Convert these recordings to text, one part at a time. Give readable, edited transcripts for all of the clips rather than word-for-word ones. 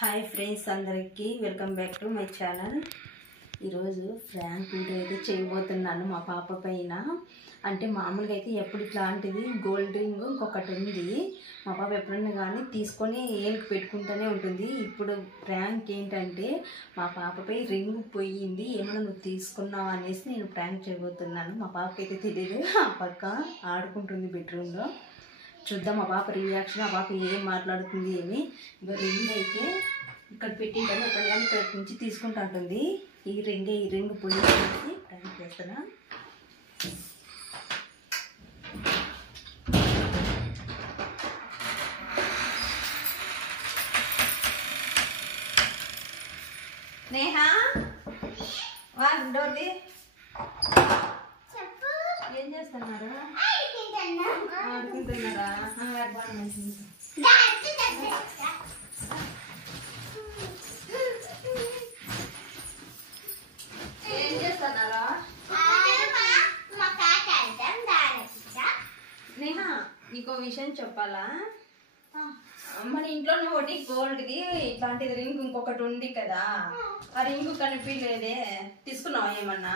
Hi friends, అందరికీ welcome back to my channel. ఈరోజు prank video అయితే చేయబోతున్నాను మా పాప పైన. అంటే మామూలుగా అయితే ఎప్పుడు ఇట్లాంటిది గోల్డ్ రింగ్ ఇంకొకటి ఉంది. మా పాప ఎప్పుడన్నా కానీ తీసుకొని ఏళ్ళకి పెట్టుకుంటూనే ఉంటుంది. ఇప్పుడు ప్రాంక్ ఏంటంటే మా పాపపై రింగ్ పోయింది, ఏమన్నా నువ్వు తీసుకున్నావు అనేసి నేను ప్రాంక్ చేయబోతున్నాను. మా పాపకి అయితే తెలియదు, ఆ పక్క ఆడుకుంటుంది బెడ్రూమ్లో. చూద్దాం మా పాప రియాక్షన్, ఆ పాప ఏం మాట్లాడుతుంది అని. ఇంకా రింగ్ అయితే ఇక్కడ పెట్టింటాను, అక్కడ కానీ ఇక్కడ నుంచి తీసుకుంటా ఉంటుంది. ఈ రింగ్ పొయ్యి ప్రాంక్ చేస్తున్నా. నేహా వా డోర్ది ఏం చేస్తున్నారు? ఆడుకుంటున్నారా? ఏం చేస్తున్నారా? నేహా నీకో విషయం చెప్పాలా? మన ఇంట్లో ఒకటి గోల్డ్ది ఇట్లాంటిది రింగ్ ఇంకొకటి ఉంది కదా, ఆ రింగ్ కనిపించలేదే, తీసుకున్నావా ఏమన్నా?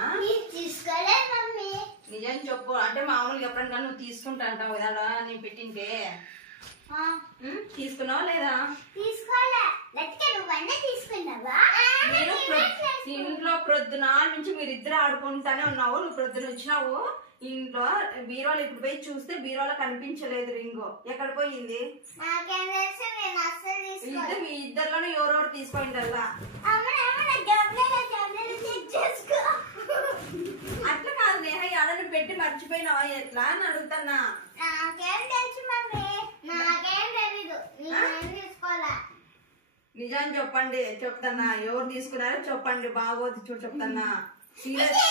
నిజం చెప్పు. అంటే మామూలుగా ఎప్పుడన్నా నువ్వు తీసుకుంటా అంటావు కదా నేను పెట్టింటే, తీసుకున్నావా లేదా? ఇంట్లో ప్రొద్దున నుంచి మీరిద్దరు ఆడుకుంటానే ఉన్నావు. నువ్వు ప్రొద్దున వచ్చినావు ఇంట్లో, బీరోలు ఇప్పుడు పోయి చూస్తే బీరోలో కనిపించలేదు రింగు. ఎక్కడ పోయింది? మీ ఇద్దరులోనే ఎవరెవరు తీసుకోండి. అట్లా కాదు నేహ, ఎడని పెట్టి మర్చిపోయినావా ఎట్లా అని అడుగుతానా. నిజాన్ని చెప్పండి, చెప్తానా. ఎవరు తీసుకున్నారో చెప్పండి, బాగోదు చూడు చెప్తానా. సీరియస్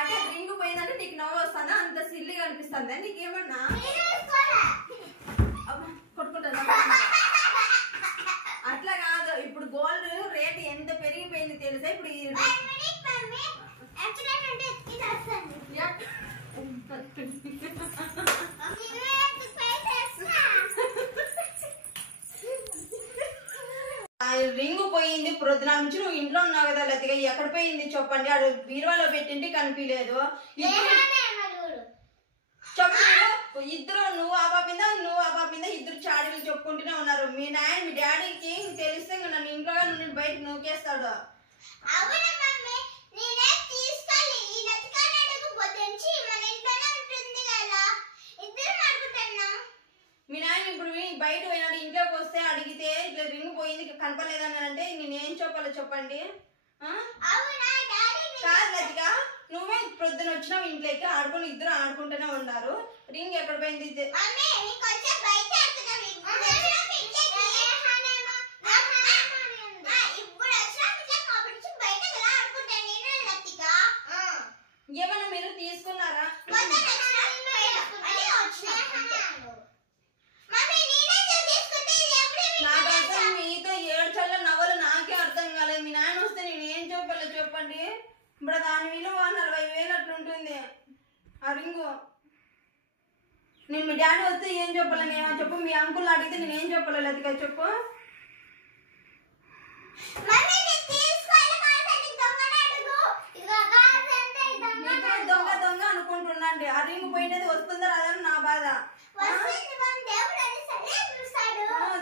అంటే రింగ్ పోయిందంటే నీకు నవ్వు వస్తానా? అంత సిల్లిగా అనిపిస్తుందా నీకేమన్నా? కొట్టుకుంటా. అట్లా కాదు, ఇప్పుడు గోల్డ్ రేట్ ఎంత పెరిగిపోయింది తెలుసా? ఇప్పుడు రింగు పోయింది. ప్రొద్దున నుంచి నువ్వు ఇంట్లో ఉన్నావు కదా లతిగా, ఎక్కడ పోయింది చెప్పండి. అడు బీరువాలో పెట్టింటి కనిపించలేదు. చెప్పు. ఇద్దరు నువ్వు ఆ పాపిందా ఇద్దరు చాడీలు చెప్పుకుంటూనే ఉన్నారు. మీ డాడీకి తెలిస్తే నన్ను ఇంట్లో నుండి బయట నూకేస్తాడు. మీ నాయన ఇప్పుడు బయట పోయినాడు, ఇంట్లోకి వస్తే అడిగితే ఇట్లా రింగ్ పోయింది కనపలేదని అంటే నేనేం చెప్పాలో చెప్పండి. కాదు లతిక, నువ్వే ప్రొద్దున వచ్చినావు ఇంట్లోకి, ఆడుకుని ఇద్దరు ఆడుకుంటూనే ఉన్నారు. రింగ్ ఎక్కడ పోయింది? ఏమన్నా మీరు తీసుకున్నారా? నాకు అర్థం, మీతో ఏడ్చల్ల నవ్వలు నాకే అర్థం కాలేదు. మీ నాయన వస్తే నేను ఏం చెప్పాలో చెప్పండి. ఇప్పుడు దాని విలువ 40,000 అట్లుంటుంది ఆ రింగు. నేను మీ డాడీ వస్తే ఏం చెప్పాలి నేను చెప్పు. మీ అంకుల్ అడిగితే నేను ఏం చెప్పాలి లతిక చెప్పు. దొంగ దొంగ అనుకుంటున్నాండి. ఆ రింగ్ పోయినది వస్తుందా రాదని నా బాధ.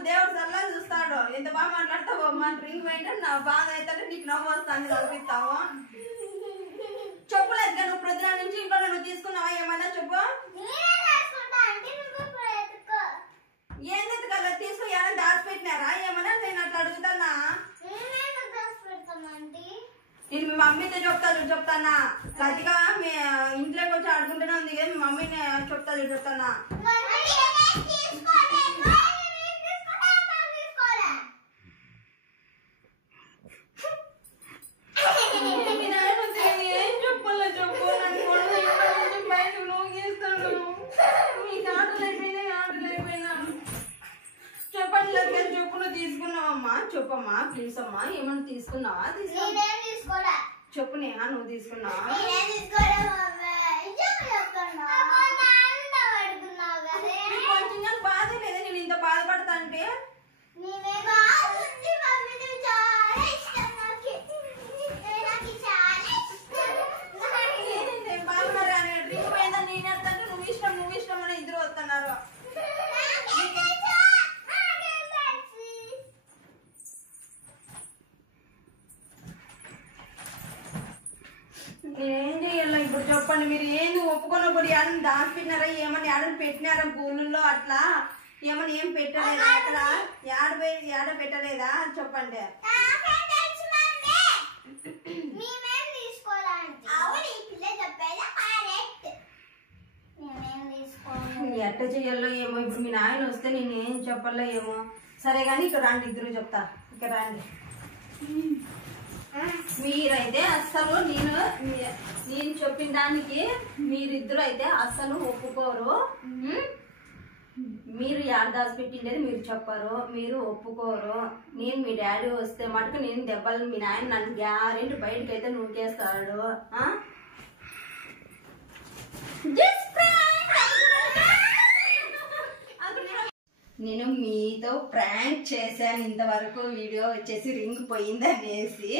దేవుడు సల్లా చూస్తాడు. ఎంత బాగా మాట్లాడతావు. మన రింగ్ పోయింటే నా బాధ అయితే నీకు నవ్వు వస్తాను చదివిస్తావు. చెప్పులేదు కదా, నువ్వు ప్రొద్దున నుంచి ఇంట్లో నువ్వు తీసుకున్నావా ఏమన్నా చెప్పు. ఏంది కదా తీసుకు ఏమైనా దాచిపెట్టినారా ఏమన్నా? నేను అట్లా అడుగుతానా. నేను మీ మమ్మీతో చెప్తానా. లతిక మీ ఇంట్లోకి వచ్చి ఆడుకుంటూనే ఉంది కదా, మీ మమ్మీని చెప్తానా. ఏం చెప్పాలో చెప్పు. నన్ను బయటకు నూగేస్తాడు. మీకు ఆటలు అయిపోయినా చెప్పండి లతిక చెప్పు. నువ్వు తీసుకున్నావమ్మా చెప్పమ్మా ప్లీజ్ అమ్మా. ఏమన్నా తీసుకున్నావా? చెప్పు నేహా, నువ్వు తీసుకున్నావా? కొంచెం బాధ లేదా నేను ఇంత బాధపడతా అంటే? నేనేం చేయాలి ఇప్పుడు చెప్పండి. మీరు ఏంది ఒప్పుకున్నప్పుడు ఏడని దాచిపెట్టినారా, ఏమన్నా ఏడని పెట్టినారా పూలుల్లో అట్లా ఏమన్నా ఏం పెట్టలేదా? అక్కడ ఏడ పెట్టలేదా చెప్పండి. ఎట్ట చెయ్యాలో ఏమో. ఇప్పుడు మీ నాయన వస్తే నేను ఏం చెప్పాలో ఏమో. సరే కానీ ఇక్కడ రండి, ఇద్దరు చెప్తా. ఇక్కడ రండి. మీరైతే అస్సలు నేను చెప్పిన దానికి మీరిద్దరు అయితే అస్సలు ఒప్పుకోరు. మీరు యాడ దాచిపెట్టిండేది మీరు చెప్పరు, మీరు ఒప్పుకోరు. నేను మీ డాడీ వస్తే మటుకు నేను దెబ్బలు మీ నాయన నన్ను గ్యారెంటీ బయటకు అయితే నూకేస్తాడు. నేను మీతో ప్రాంక్ చేశాను ఇంతవరకు. వీడియో వచ్చేసి రింగ్ పోయింది అనేసి.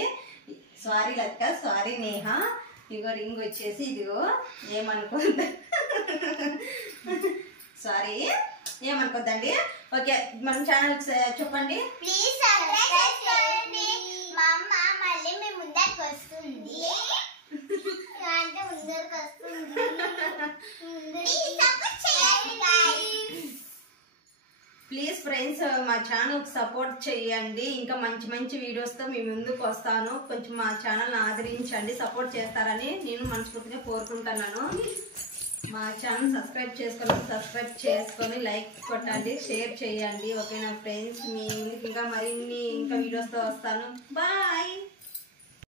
సారీ లక్క, సారీ నేహ. ఇగో రింగ్ వచ్చేసి ఇదిగో, ఏమనుకోద్దు. సారీ, ఏమనుకోద్దండి. ఓకే, మన ఛానల్ చెప్పండి. ప్లీజ్ సబ్స్క్రైబ్ చేయండి. మా అమ్మ మళ్ళీ మీ ముందరికి వస్తుంది. అంటే ముందరికి వస్తుంది. ప్లీజ్ ఫ్రెండ్స్, మా ఛానల్కి సపోర్ట్ చేయండి. ఇంకా మంచి మంచి వీడియోస్తో మీ ముందుకు వస్తాను. కొంచెం మా ఛానల్ని ఆదరించండి, సపోర్ట్ చేస్తారని నేను మనస్ఫూర్తిగా కోరుకుంటున్నాను. మా ఛానల్ సబ్స్క్రైబ్ చేసుకొని లైక్ కొట్టండి, షేర్ చేయండి. ఓకేనా ఫ్రెండ్స్, మీ ముందుకు ఇంకా మరిన్ని వీడియోస్తో వస్తాను. బాయ్.